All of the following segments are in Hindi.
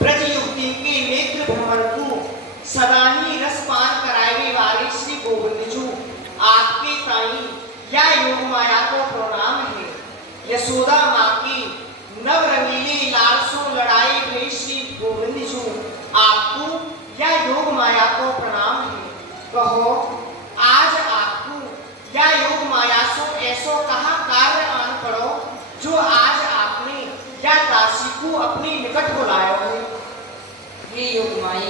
ब्रज युवती के नेत्र भ्रमण को सदा ही रसपान कराए वाले श्री गोविंद जू आपके ताई या योग माया को प्रणाम है। यशोदा माँ की नव रंगीली लालसों लड़ाई हुई श्री गोविंद जू आपको या योग माया को प्रणाम है। कहो आज आपको या योग माया सो ऐसो कहा कार्य आन पड़ो जो आज आपने या दासी को अपनी निकट बुलायो है। हे योग माई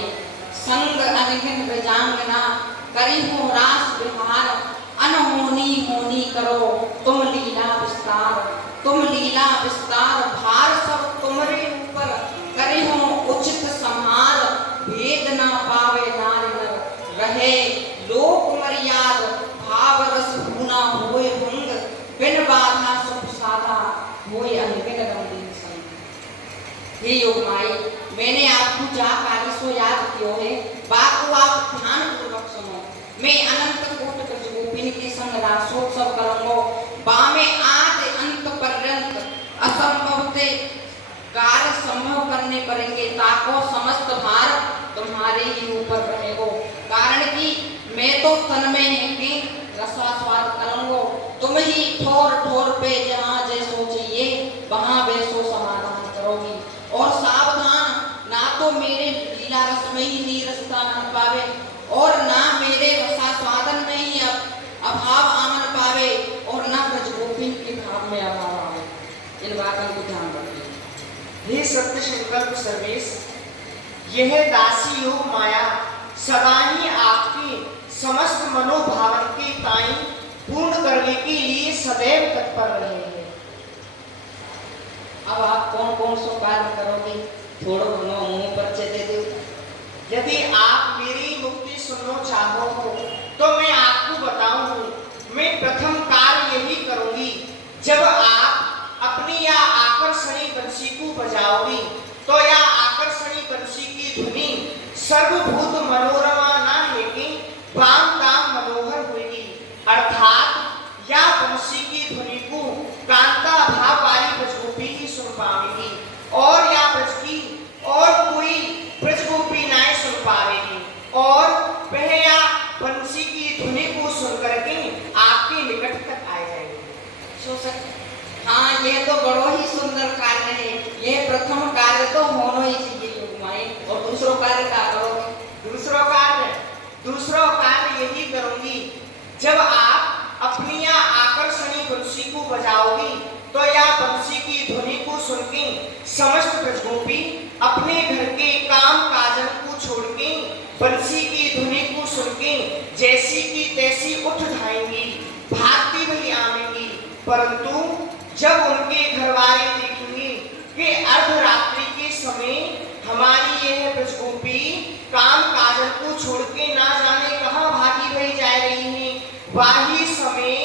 संग अनघिन ब्रजांगना करी हो रास विहार अनहोनी होनी करो तुम लीला विस्तार भार सब तुम्हारे ऊपर करी हो उचित संहार भेद ना पावे नारी नर रहे लोक मर्याद भाव रस भूना होए भंग बिन बाधा सुख साधा होए अनगिन रंगीन संग। हे योग माई मैंने आपको जा कार्य सो याद कियो है बात को आप ध्यान पूर्वक सुनो। मैं अनंत कोट ब्रज गोपिन के संग रासोत्सव करूंगो बामे आदि अंत पर्यंत असंभव से कार्य संभव करने पड़ेंगे ताको समस्त भार तुम्हारे ही ऊपर रहेगो। कारण कि मैं तो तन में है कि रसास्वाद करूंगो तुम ही ठोर ठोर पे जहाँ जैसो चाहिए वहाँ वैसो समाधान करोगी। और सावधान ना तो मेरे लीला रस में ही नीरसता न पावे और ना मेरे रसास्वादन में ही अभाव आमन पावे और ना ब्रज गोपिन के भाव में अभाव आवे। इन बातों को ध्यान रखिए। हे सत्य संकल्प सर्वेश यह दासी योग माया सदा ही आपके समस्त मनोभावन के ताई पूर्ण करने के लिए सदैव तत्पर रहे हैं। अब आप कौन कौन सो कार्य करोगे थोड़ा घणो मुंह परिचय दे दो। यदि आप मेरी मुक्ति सुनना चाहो तो मैं आपको बताऊं मैं प्रथम कार्य यही करूंगी जब आप अपनी या आकर्षणी बंसी को बजाओगी तो या आकर्षणी बंसी की धुनी सर्वभूत मनोरमा ना लेकिन बाम दाम मनोहर होगी। अर्थात या बंसी की धुनी को कांता भाव वाली ब्रजगोपी ही सुन पाएगी और या ब्रज की और कोई ब्रजगोपी नाय सुन पाएगी और वह या बंसी की धुनी को सुन करके आपके निकट तक आ जाएगी। हाँ यह तो बड़ो ही सुंदर कार्य है। यह प्रथम कार्य तो होना ही चाहिए योग माई। और दूसरो कार्य क्या करोगे? दूसरो कार्य यही करूंगी जब आप अपनी या आकर्षणी बंसी को बजाओगी तो या बंसी की धुनी को सुन के समस्त ब्रजगोपी अपने घर के काम काजन को छोड़ के बंसी की धुनी को सुन के जैसी की तैसी उठ जाएंगी भागती वही आवेंगी। परंतु जब उनके घरवाले देखेंगे कि अर्धरात्रि के समय हमारी यह ब्रजगोपी काम काजल को छोड़ के ना जाने कहां भागी भई जा रही है वही समय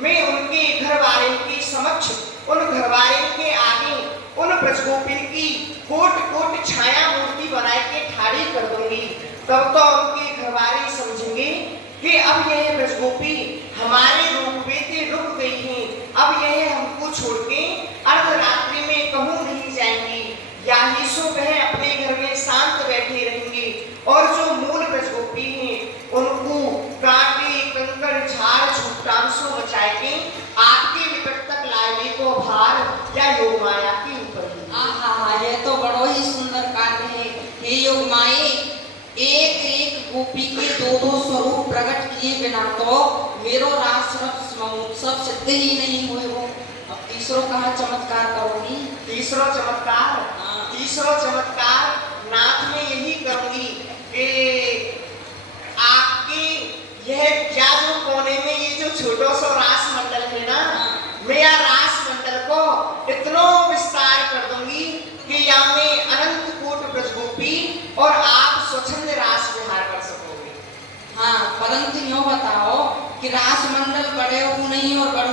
मैं उनके घरवाले के समक्ष उन घरवाले के आगे उन ब्रजगोपिन की कोट कोट छाया मूर्ति बना के ठाड़ी कर दूंगी। तब तो उनके घरवाले समझेंगे कि अब यह ब्रजगोपी हमारे रोकवे से रुक गई है अब यह हमको छोड़ के अर्धरात्रि में कहूं नहीं जाएंगी या ही सो वह अपने घर में शांत बैठे रहेंगे और जो मूल ब्रजगोपी हैं उनको कांटे कंकड़ झाड़ झूठांसों बचाए के आपके निकट तक लाने को भार या योग माया के ऊपर ही। हाँ यह तो बड़ो ही सुंदर कार्य है। हे योग माई एक एक गोपी के दो दो स्वरूप प्रकट किए बिना तो मेरो रास सब सिद्ध ही नहीं हुए हो। अब तीसरो कहा चमत्कार करोगी? तीसरो चमत्कार नाथ में यही करूंगी कि आपके यह क्या जो कोने में ये जो छोटो सो रास मंडल है ना मैं या रास मंडल को इतना विस्तार कर दूंगी कि या में अनंत कोट ब्रजगोपी और आप स्वच्छंद रास विहार कर सकोगे। हाँ परंतु यूँ बताओ कि रास मंडल बड़े हो नहीं और बड़े